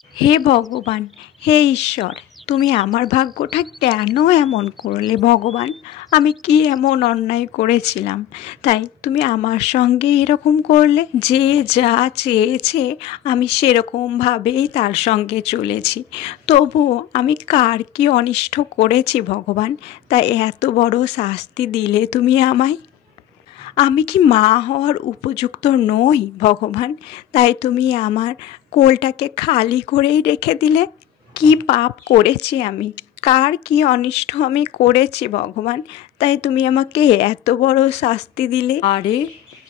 হে ভগবান, হে ঈশ্বর, তুমি আমার ভাগ্যটা কেন এমন করলে ভগবান? আমি কি এমন অন্যায় করেছিলাম তাই তুমি আমার সঙ্গে এরকম করলে? যে যা চেয়েছে আমি সেরকমভাবেই তার সঙ্গে চলেছি, তবুও আমি কার কি অনিষ্ট করেছি ভগবান, তাই এত বড় শাস্তি দিলে তুমি আমায়? আমি কি মা হওয়ার উপযুক্ত নই ভগবান, তাই তুমি আমার কোলটাকে খালি করেই রেখে দিলে? কি পাপ করেছি আমি, কার কি অনিষ্ট আমি করেছি ভগবান, তাই তুমি আমাকে এত বড় শাস্তি দিলে? আরে,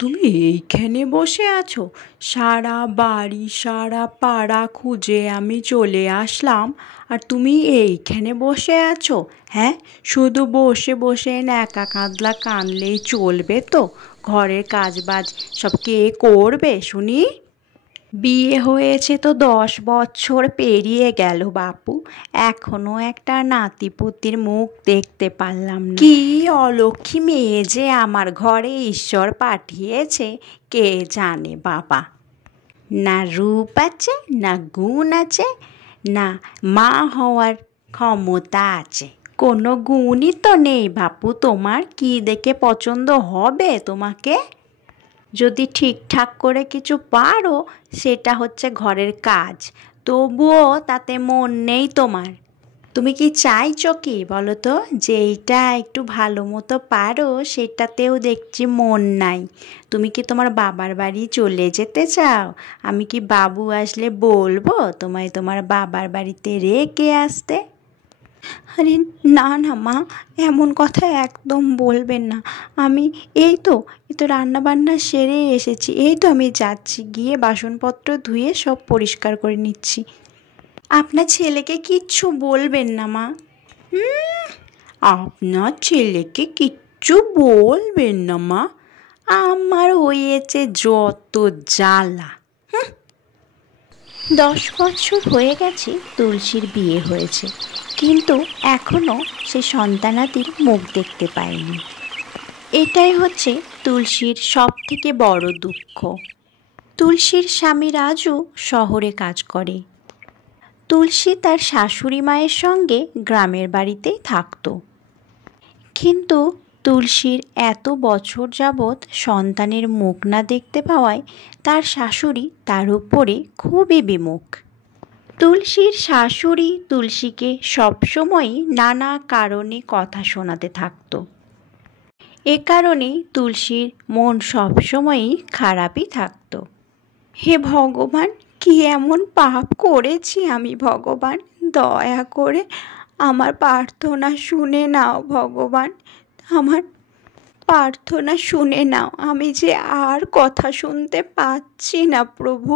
তুমি এইখানে বসে আছো? সারা বাড়ি সারা পাড়া খুঁজে আমি চলে আসলাম, আর তুমি এইখানে বসে আছো? হ্যাঁ, শুধু বসে বসে ন্যাকা কাঁদলা কানলেই চলবে তো? ঘরের কাজবাজ সব কে করবে শুনি? বিয়ে হয়েছে তো 10 বছর পেরিয়ে গেল বাপু, এখনো একটা নাতিপুতির মুখ দেখতে পারলাম না। কি অলক্ষী মেয়ে যে আমার ঘরে ঈশ্বর পাঠিয়েছে কে জানে বাবা। না রূপ আছে, না গুণ আছে, না মা হওয়ার ক্ষমতা আছে। কোনো গুণই তো নেই বাপু তোমার, কি দেখে পছন্দ হবে তোমাকে? যদি ঠিকঠাক করে কিছু পারো সেটা হচ্ছে ঘরের কাজ, তবুও তাতে মন নেই তোমার। তুমি কি চাইছো কি বলো তো, যেইটা একটু ভালো মতো পারো সেটাতেও দেখছি মন নাই। তুমি কি তোমার বাবার বাড়ি চলে যেতে চাও? আমি কি বাবু আসলে বলবো তোমায় তোমার বাবার বাড়িতে রেখে আসতে? আরে না না মা, এমন কথা একদম বলবেন না। আমি এই তো রান্নাবান্না সেরে এসেছি, এই তো আমি যাচ্ছি, গিয়ে বাসনপত্র ধুয়ে সব পরিষ্কার করে নিচ্ছি। আপনার ছেলেকে কিচ্ছু বলবেন না মা। আপনার ছেলেকে কিচ্ছু বলবেন না মা? আমার হয়েছে যত জ্বালা। 10 বছর হয়ে গেছে তুলসীর বিয়ে হয়েছে, কিন্তু এখনও সে সন্তানাদির মুখ দেখতে পায়নি। এটাই হচ্ছে তুলসীর সব থেকে বড় দুঃখ। তুলসীর স্বামী রাজু শহরে কাজ করে। তুলসী তার শাশুড়ি মায়ের সঙ্গে গ্রামের বাড়িতেই থাকতো, কিন্তু তুলসীর এত বছর যাবৎ সন্তানের মুখ না দেখতে পাওয়ায় তার শাশুড়ি তার উপরে খুবই বিমুখ। তুলসীর শাশুড়ি তুলসীকে সবসময়ই নানা কারণে কথা শোনাতে থাকতো। এ কারণেই তুলসীর মন সবসময়ই খারাপই থাকতো। হে ভগবান, কি এমন পাপ করেছি আমি ভগবান, দয়া করে আমার প্রার্থনা শুনে নাও ভগবান, আমার প্রার্থনা শুনে নাও, আমি যে আর কথা শুনতে পাচ্ছি না প্রভু।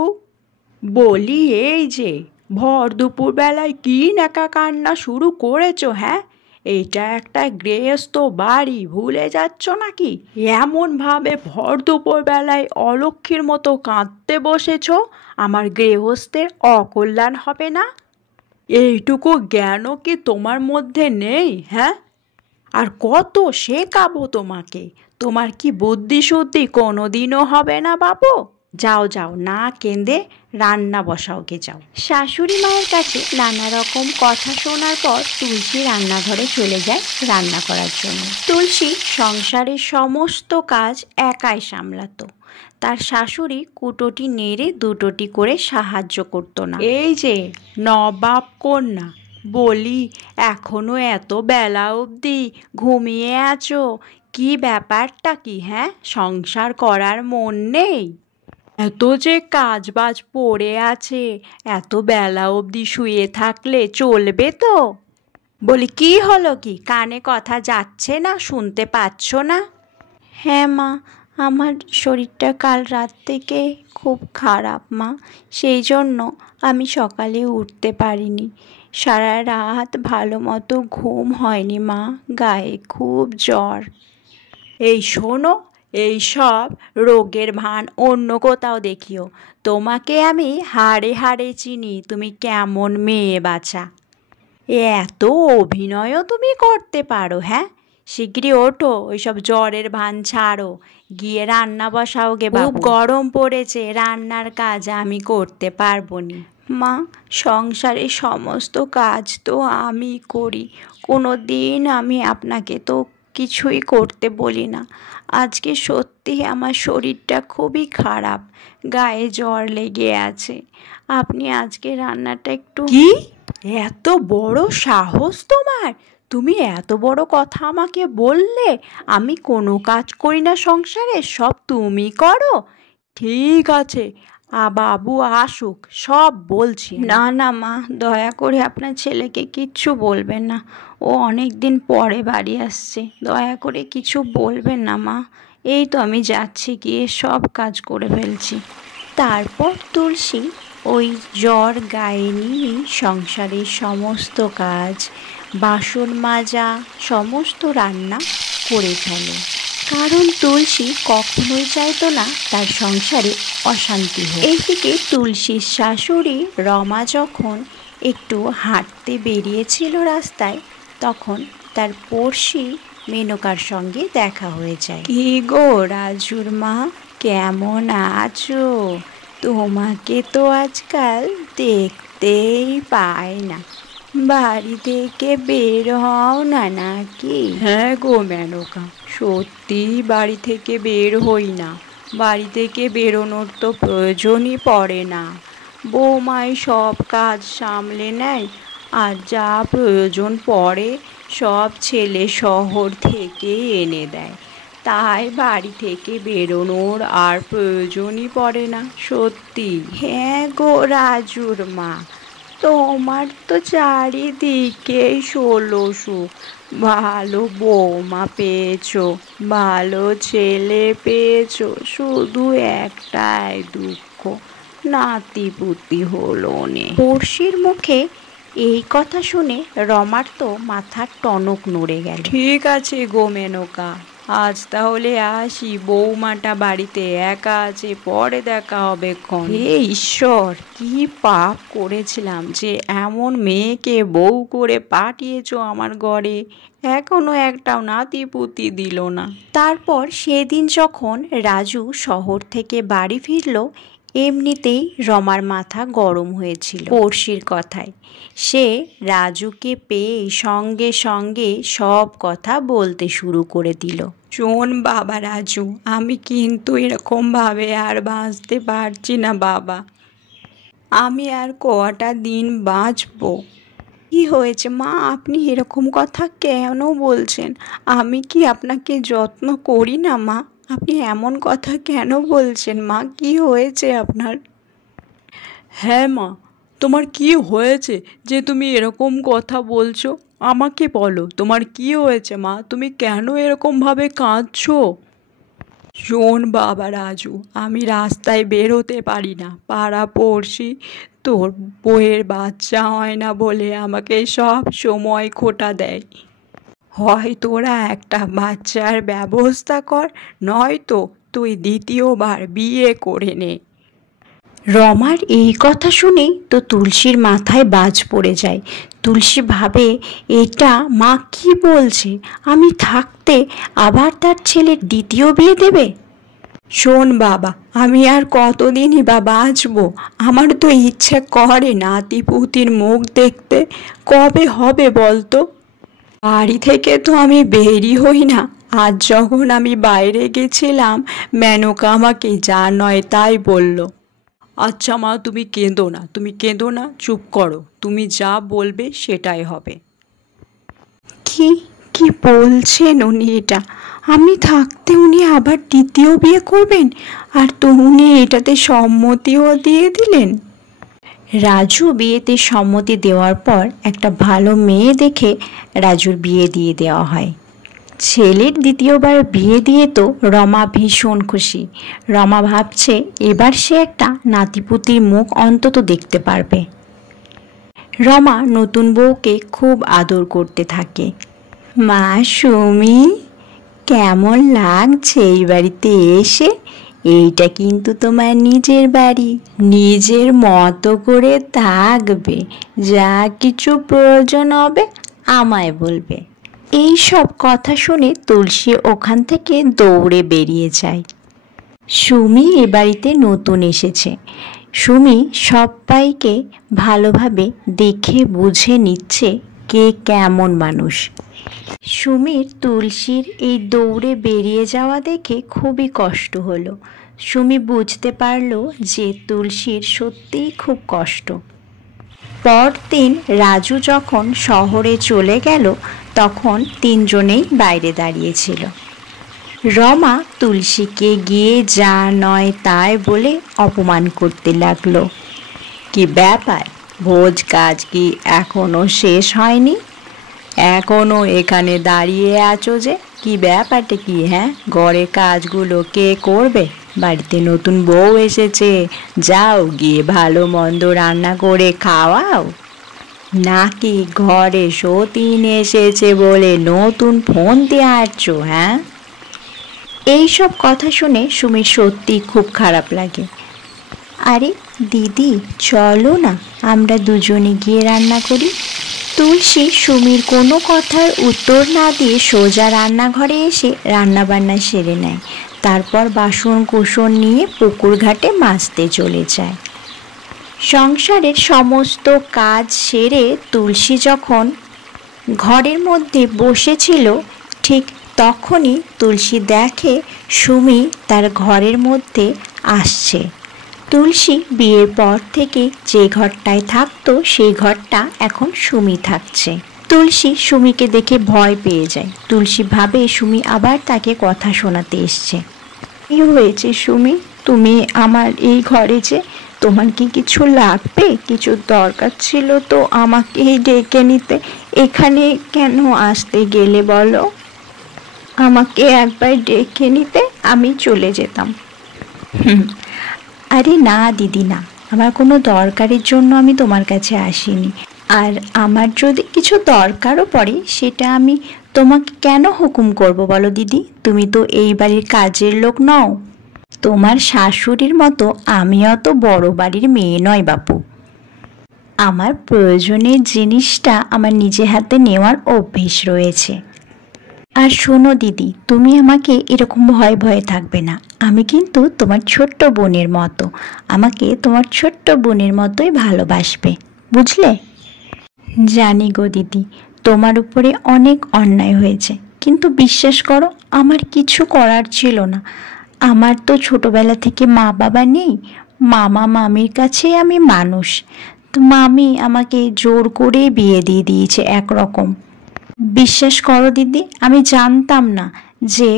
বলি, এই যে ভর দুপুর বেলায় কি নাকা কান্না শুরু করেছো? হ্যাঁ, এটা একটা গৃহস্থ বাড়ি, ভুলে যাচ্ছ নাকি? এমন ভাবে ভর দুপুর বেলায় অলক্ষীর মতো কাঁদতে বসেছো, আমার গৃহস্থের অকল্যাণ হবে না? এইটুকু জ্ঞানও কি তোমার মধ্যে নেই? হ্যাঁ, আর কত শেখাবো তোমাকে? তোমার কি বুদ্ধি শুদ্ধি কোনোদিনও হবে না বাবু? যাও যাও, না কেঁদে রান্না বসাও গে, যাও। শাশুড়ি মায়ের কাছে নানা রকম কথা শোনার পর তুলসী রান্নাঘরে চলে যায় রান্না করার জন্য। তুলসী সংসারের সমস্ত কাজ একাই সামলাতো, তার শাশুড়ি কুটোটি নেড়ে দুটোটি করে সাহায্য করতো না। এই যে নবাব কন্যা, বলি এখনো এত বেলা অবধি ঘুমিয়ে আছো? কি ব্যাপারটা কি? হ্যাঁ, সংসার করার মন নেই? এত যে কাজ বাজ পড়ে আছে, এত বেলা অবধি শুয়ে থাকলে চলবে তো? বলি কি হলো, কি কানে কথা যাচ্ছে না, শুনতে পাচ্ছ না? হ্যাঁ মা, আমার শরীরটা কাল রাত থেকে খুব খারাপ মা, সেই জন্য আমি সকালে উঠতে পারিনি। সারা রাত ভালো মতো ঘুম হয়নি মা, গায়ে খুব জ্বর। এই শোনো, এই সব রোগের ভান অন্য কোথাও দেখিও। তোমাকে আমি হাড়ে হাড়ে চিনি, তুমি কেমন মেয়ে বাছা। এত অভিনয়ও তুমি করতে পারো? হ্যাঁ, শিগগিরই ওঠো, ওইসব জ্বরের ভান ছাড়ো, গিয়ে রান্না বসাও গে বাবু। খুব গরম পড়েছে, রান্নার কাজ আমি করতে পারবো নি। মা, সংসারের সমস্ত কাজ তো আমি করি, কোনো দিন আমি আপনাকে তো কিছুই করতে বলি না। আজকে সত্যি আমার শরীরটা খুবই খারাপ, গায়ে জ্বর লেগে আছে। আপনি আজকে রান্নাটা একটু। কি এত বড় সাহস তোমার? তুমি এত বড় কথা আমাকে বললে? আমি কোনো কাজ করি না সংসারে, সব তুমি করো? ঠিক আছে, বাবু আসুক, সব বলছি। না না মা, দয়া করে আপনার ছেলেকে কিচ্ছু বলবেন না, ও অনেক দিন পরে বাড়ি আসছে, দয়া করে কিছু বলবেন না মা। এই তো আমি যাচ্ছি, গিয়ে সব কাজ করে ফেলছি। তারপর তুলসী ওই জ্বর গায়ে নিয়ে সংসারের সমস্ত কাজ, বাসন মাজা, সমস্ত রান্না করে ফেলে। কারণ তুলসী কখনোই চাইতো না তার সংসারে অশান্তি হোক। এইদিকে তুলসীর শাশুড়ি রমা যখন একটু হাঁটতে বেরিয়েছিল রাস্তায়, তখন তার পড়শি মেনকার সঙ্গে দেখা হয়ে যায়। কি গো রাজুর মা, কেমন আছো? তোমাকে তো আজকাল দেখতেই পাই না, বাড়ি থেকে বের হও না নাকি? হ্যাঁ গো মেনকা, সত্যি বাড়ি থেকে বের হই না। বাড়ি থেকে বেরোনোর তো প্রয়োজনই পড়ে না, বৌমাই সব কাজ সামলে নেয়, আর যা প্রয়োজন পড়ে সব ছেলে শহর থেকে এনে দেয়, তাই বাড়ি থেকে বেরোনোর আর প্রয়োজনই পড়ে না সত্যি। হ্যাঁ গো রাজুর মা, তোমার তো চারিদিকেই ষোলোশো, ভালো বৌমা পেয়েছো, ভালো ছেলে পেয়েছো, শুধু একটাই দুঃখ, নাতিপুতি হলো নে। পড়শির মুখে এই কথা শুনে রমার তো মাথার টনক নড়ে গেল। ঠিক আছে গো মেনকা, আজ তাহলে আসি, বৌমাটা বাড়িতে একা আছে, পরে দেখা হবে ক্ষণ। হে ঈশ্বর, কি পাপ করেছিলাম যে এমন মেয়েকে বউ করে পাঠিয়েছো আমার ঘরে, এখনো একটাও নাতিপুতি দিল না। তারপর সেদিন যখন রাজু শহর থেকে বাড়ি ফিরল, এমনিতেই রমার মাথা গরম হয়েছিল পড়শির কথায়। সে রাজুকে পেয়ে সঙ্গে সঙ্গে সব কথা বলতে শুরু করে দিল। শোন বাবা রাজু, আমি কিন্তু এরকমভাবে আর বাঁচতে পারছি না বাবা, আমি আর কটা দিন বাঁচবো। কি হয়েছে মা, আপনি এরকম কথা কেন বলছেন? আমি কি আপনাকে যত্ন করি না মা? আপনি এমন কথা কেন বলছেন মা? কি হয়েছে আপনার? হ্যাঁ মা, তোমার কি হয়েছে যে তুমি এরকম কথা বলছো? আমাকে বলো, তোমার কি হয়েছে মা? তুমি কেন এরকমভাবে কাঁদছো? শোন বাবা রাজু, আমি রাস্তায় বেরোতে পারি না, পাড়া পড়শি তোর বউয়ের বাচ্চা হয় না বলে আমাকে সব সময় খোঁটা দেয়। হয় তোরা একটা বাচ্চার ব্যবস্থা কর, নয়তো তুই দ্বিতীয়বার বিয়ে করে নে। রমার এই কথা শুনেই তো তুলসীর মাথায় বাজ পড়ে যায়। তুলসী ভাবে, এটা মা কি বলছে? আমি থাকতে আবার তার ছেলের দ্বিতীয় বিয়ে দেবে? শোন বাবা, আমি আর কতদিনই বা বাঁচবো? আমার তো ইচ্ছে করে নাতিপুতির মুখ দেখতে, কবে হবে বলতো? বাড়ি থেকে তো আমি বেরই হই না। আজ যখন আমি বাইরে গেছিলাম, মেনকা আমাকে যা নয় তাই বলল। আচ্ছা মা, তুমি কেঁদো না, তুমি কেঁদো না, চুপ করো, তুমি যা বলবে সেটাই হবে। কি কি বলছেন উনি এটা? আমি থাকতে উনি আবার দ্বিতীয় বিয়ে করবেন? আর তো উনি এটাতে সম্মতিও দিয়ে দিলেন। রাজু বিয়েতে সম্মতি দেওয়ার পর একটা ভালো মেয়ে দেখে রাজুর বিয়ে দিয়ে দেওয়া হয়। ছেলের দ্বিতীয়বার বিয়ে দিয়ে তো রমা ভীষণ খুশি। রমা ভাবছে এবার সে একটা নাতিপুতির মুখ অন্তত দেখতে পারবে। রমা নতুন বউকে খুব আদর করতে থাকে। মা সুমি, কেমন লাগছে এই বাড়িতে এসে? এইটা কিন্তু তোমার নিজের বাড়ি, নিজের মতো করে থাকবে, যা কিছু প্রয়োজন হবে আমায় বলবে। এই সব কথা শুনে তুলসী ওখান থেকে দৌড়ে বেরিয়ে যায়। সুমি এ বাড়িতে নতুন এসেছে। সুমি সবাইকে ভালোভাবে দেখে বুঝে নিচ্ছে কে কেমন মানুষ। সুমির তুলসীর এই দৌড়ে বেরিয়ে যাওয়া দেখে খুবই কষ্ট হলো। সুমি বুঝতে পারল যে তুলসীর সত্যিই খুব কষ্ট। পরদিন রাজু যখন শহরে চলে গেল তখন তিনজনেই বাইরে দাঁড়িয়েছিল। রমা তুলসীকে গিয়ে যা নয় তাই বলে অপমান করতে লাগলো। কি ব্যাপার, ভোজ কাজ কি এখনো শেষ হয়নি? এখনো এখানে দাঁড়িয়ে আছো যে? কি ব্যাপারটা কি? হ্যাঁ, ঘরের কাজগুলো কে করবে? বাড়িতে নতুন বউ এসেছে, যাও গিয়ে ভালো মন্দ রান্না করে খাওয়াও। নাকি ঘরে সতীন এসেছে বলে নতুন ফোন দিয়ে আসছো? হ্যাঁ, এইসব কথা শুনে সুমির সত্যি খুব খারাপ লাগে। আরে দিদি, চলো না আমরা দুজনে গিয়ে রান্না করি। তুলসী সুমির কোনো কথার উত্তর না দিয়ে সোজা রান্নাঘরে এসে রান্নাবান্না সেরে নেয়। তারপর বাসন কোসন নিয়ে পুকুর ঘাটে মাছতে চলে যায়। সংসারের সমস্ত কাজ সেরে তুলসী যখন ঘরের মধ্যে বসেছিল ঠিক তখনই তুলসী দেখে সুমি তার ঘরের মধ্যে আসছে। তুলসী বিয়ের পর থেকে যে ঘরটায় থাকতো সেই ঘরটা এখন সুমি থাকছে। তুলসী সুমিকে দেখে ভয় পেয়ে যায়। তুলসী ভাবে সুমি আবার তাকে কথা শোনাতে এসছে। কি হয়েছে সুমি, তুমি আমার এই ঘরে যে? তোমার কি কিছু লাগবে? কিছু দরকার ছিল তো আমাকে ডেকে নিতে। এখানে কেন আসতে গেলে বলো? আমাকে একবার ডেকে নিতে, আমি চলে যেতাম। আরে না দিদি না, আমার কোনো দরকারের জন্য আমি তোমার কাছে আসিনি। আর আমার যদি কিছু দরকারও পড়ে সেটা আমি তোমাকে কেন হুকুম করব বলো দিদি? তুমি তো এই বাড়ির কাজের লোক নও। তোমার শাশুড়ির মতো আমি অত বড় বাড়ির মেয়ে নয় বাপু। আমার প্রয়োজনের জিনিসটা আমার নিজে হাতে নেওয়ার অভ্যেস রয়েছে। আর শোনো দিদি, তুমি আমাকে এরকম ভয়ে ভয়ে থাকবে না। আমি কিন্তু তোমার ছোট্ট বোনের মতো। আমাকে তোমার ছোট্ট বোনের মতোই ভালোবাসবে, বুঝলে? জানি গো দিদি, তোমার উপরে অনেক অন্যায় হয়েছে, কিন্তু বিশ্বাস করো আমার কিছু করার ছিল না। আমার তো ছোটবেলা থেকে মা বাবা নেই। মামা মামির কাছে আমি মানুষ। তো মামি আমাকে জোর করে বিয়ে দিয়ে দিয়েছে একরকম। বিশ্বাস করো দিদি, আমি জানতাম না যে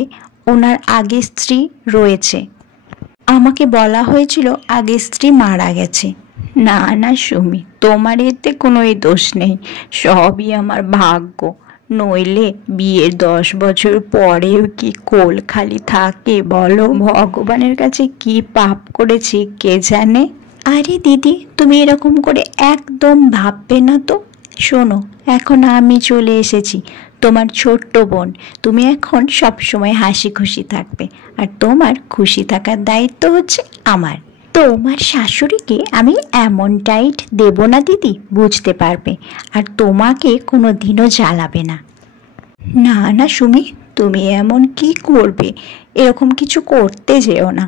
ওনার আগের স্ত্রী রয়েছে। আমাকে বলা হয়েছিল আগের স্ত্রী মারা গেছে। না না সুমি, তোমার এতে কোনো দোষ নেই, সবই আমার ভাগ্য। নইলে বিয়ের 10 বছর পরেও কি কোল খালি থাকে বলো? ভগবানের কাছে কি পাপ করেছি কে জানে। আরে দিদি, তুমি এরকম করে একদম ভাববে না তো। শোনো, এখন আমি চলে এসেছি, তোমার ছোট্ট বোন। তুমি এখন সবসময় হাসি খুশি থাকবে, আর তোমার খুশি থাকার দায়িত্ব হচ্ছে আমার। তোমার শাশুড়িকে আমি এমন টাইট দেব না দিদি, বুঝতে পারবে। আর তোমাকে কোনো দিনও জ্বালাবে না। না না সুমি, তুমি এমন কি করবে? এরকম কিছু করতে যেও না।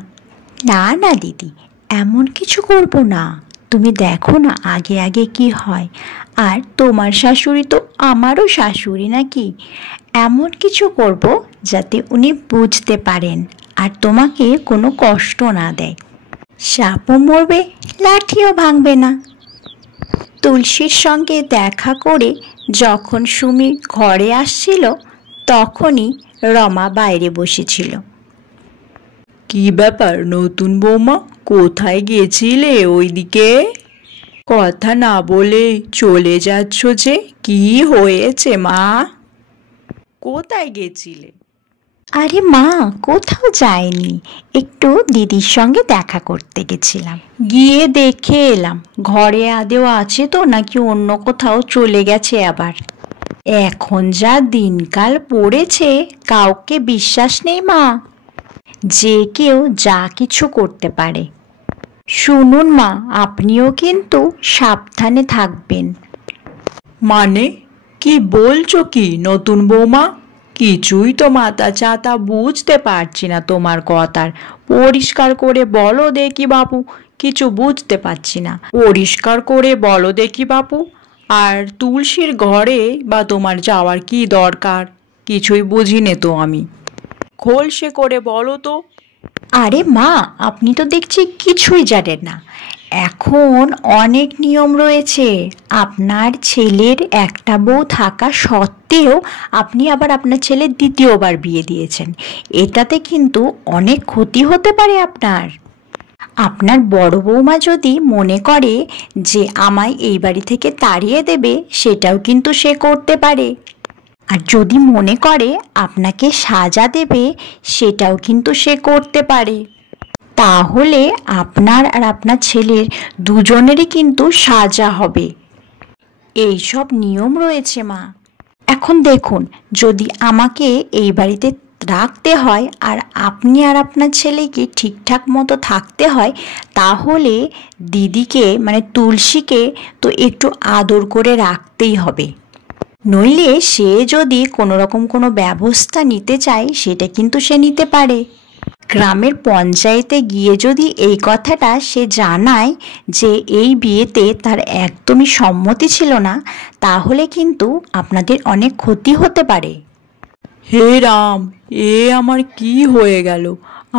না না দিদি, এমন কিছু করব না। তুমি দেখো না আগে আগে কি হয়। আর তোমার শাশুড়ি তো আমারও শাশুড়ি নাকি? এমন কিছু করব যাতে উনি বুঝতে পারেন আর তোমাকে কোনো কষ্ট না দেয়। সাপও মরবে, লাঠিও ভাঙবে না। তুলসীর সঙ্গে দেখা করে যখন সুমি ঘরে আসছিল তখনই রমা বাইরে বসেছিল। কি ব্যাপার নতুন বৌমা, কোথায় গেছিলে ওইদিকে? কথা না বলে চলে যাচ্ছ যে? কি হয়েছে মা? কোথায় গেছিলে? আরে মা, কোথাও যায়নি, একটু দিদির সঙ্গে দেখা করতে গেছিলাম। গিয়ে দেখে এলাম ঘরে আদেও আছে তো নাকি অন্য কোথাও চলে গেছে আবার। এখন যা দিনকাল পড়েছে কাউকে বিশ্বাস নেই মা, যে কেউ যা কিছু করতে পারে। শুনুন মা, আপনিও কিন্তু সাবধানে থাকবেন। মানে কি বলছো কি নতুন বৌমা? কিছুই তো মাথা ছাতা বুঝতে পারছি না তোমার কথার। পরিষ্কার করে বলো দেখি বাপু, কিছু বুঝতে পারছি না। পরিষ্কার করে বলো দেখি বাপু। আর তুলসীর ঘরে বা তোমার যাওয়ার কি দরকার? কিছুই বুঝি নে তো আমি। খোলসে করে বলো তো। আরে মা, আপনি তো দেখছি কিছুই জানেন না। এখন অনেক নিয়ম রয়েছে। আপনার ছেলের একটা বউ থাকা সত্ত্বেও আপনি আবার আপনার ছেলের দ্বিতীয়বার বিয়ে দিয়েছেন। এটাতে কিন্তু অনেক ক্ষতি হতে পারে আপনার। আপনার বড় বৌমা যদি মনে করে যে আমায় এই বাড়ি থেকে তাড়িয়ে দেবে, সেটাও কিন্তু সে করতে পারে। আর যদি মনে করে আপনাকে সাজা দেবে, সেটাও কিন্তু সে করতে পারে। তাহলে আপনার আর আপনার ছেলের দুজনেরই কিন্তু সাজা হবে। এই সব নিয়ম রয়েছে মা। এখন দেখুন, যদি আমাকে এই বাড়িতে রাখতে হয় আর আপনি আর আপনার ছেলেকে ঠিকঠাক মতো থাকতে হয়, তাহলে দিদিকে মানে তুলসীকে তো একটু আদর করে রাখতেই হবে। নইলে সে যদি কোনোরকম কোনো ব্যবস্থা নিতে চায়, সেটা কিন্তু সে নিতে পারে। গ্রামের পঞ্চায়েতে গিয়ে যদি এই কথাটা সে জানায় যে এই বিয়েতে তার একদমই সম্মতি ছিল না, তাহলে কিন্তু আপনাদের অনেক ক্ষতি হতে পারে। হে রাম, এ আমার কি হয়ে গেল?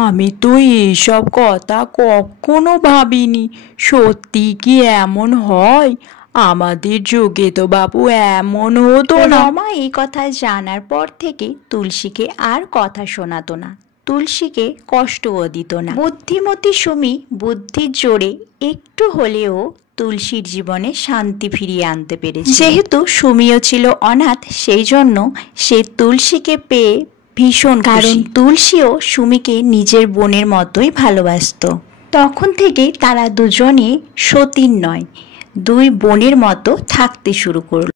আমি তো এইসব কথা কখনো ভাবিনি। সত্যি কি এমন হয়? আমাদের যুগে তো বাপু এমন হতো না। রমা এই কথা জানার পর থেকে তুলসীকে আর কথা শোনাতো না, তুলসীকে কষ্টও দিত না। বুদ্ধিমতী সুমি বুদ্ধির জোরে একটু হলেও তুলসীর জীবনে শান্তি ফিরিয়ে আনতে পেরেছে। যেহেতু সুমিও ছিল অনাথ, সেই জন্য সে তুলসীকে পেয়ে ভীষণ, কারণ তুলসীও সুমিকে নিজের বোনের মতোই ভালোবাসতো। তখন থেকেই তারা দুজনে সতীন নয়, দুই বোনের মতো থাকতে শুরু করল।